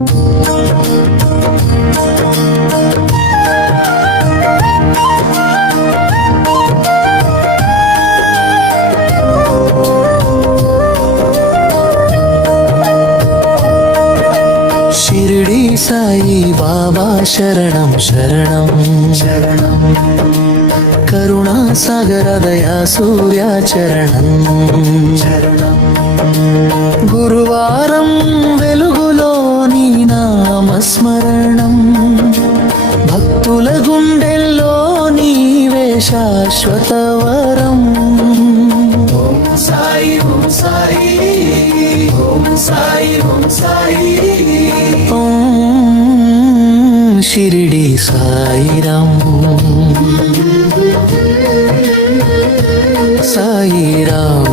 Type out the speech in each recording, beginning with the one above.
షిరిడి సాయి బాబా శరణం శరణం శరణం, కరుణా సాగర దయా సూర్య చరణం శరణం, గురువారం వెలుగులో నీ నామస్మరణం, భక్తుల గుండెల్లో నీవే శాశ్వత వరం. ఓం సాయి ఓం సాయి ఓం సాయి ఓం సాయి, ఓం షిరిడి సాయిరాం సాయిరాం.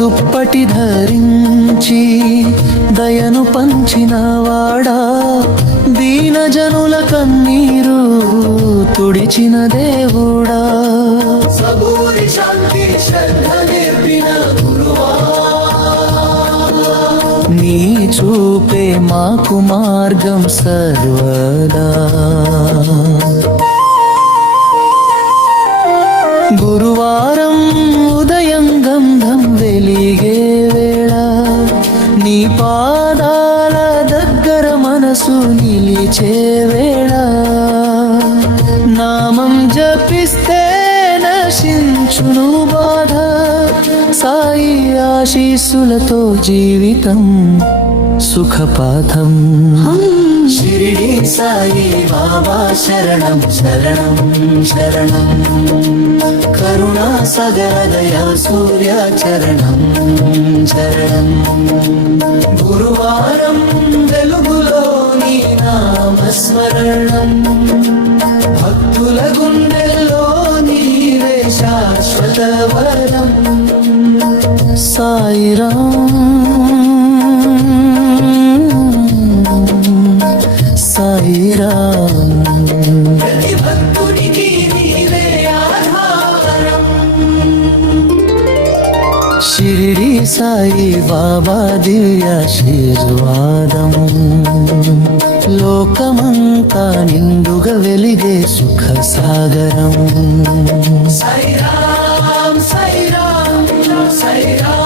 దుప్పటి ధరించి దయను పంచినవాడా, దీనజనుల కన్నీరు తుడిచిన దేవుడా, సబూరి శాంతి శ్రద్ధ నేర్పిన గురువా, నీ చూపే మాకు మార్గం సర్వదా. గురువారం ఉదయం గంధం వెలిగే వేళ, నీ పాదాల దగ్గర మనసు నిలిచే వేళ, నామం జపిస్తే నశించును బాధ, సాయి ఆశీస్సులతో జీవితం సుఖపాఠం. షిరిడి సాయి బాబా శరణం శరణం శరణం, కరుణా సాగర దయా సూర్య చరణం చరణం, గురువారం వెలుగులో నీ నామస్మరణం, భక్తుల గుండెల్లో నీవే శాశ్వత వరం. సాయిరాం సాయిరాం, ప్రతి భక్తునికి నీవే ఆధారం. షిరిడి సాయి బాబా దివ్యాశీర్వాదం, లోకమంతా నిండుగా వెలిగే సుఖ సాగరం. సాయిరాం సాయిరాం సాయిరాం.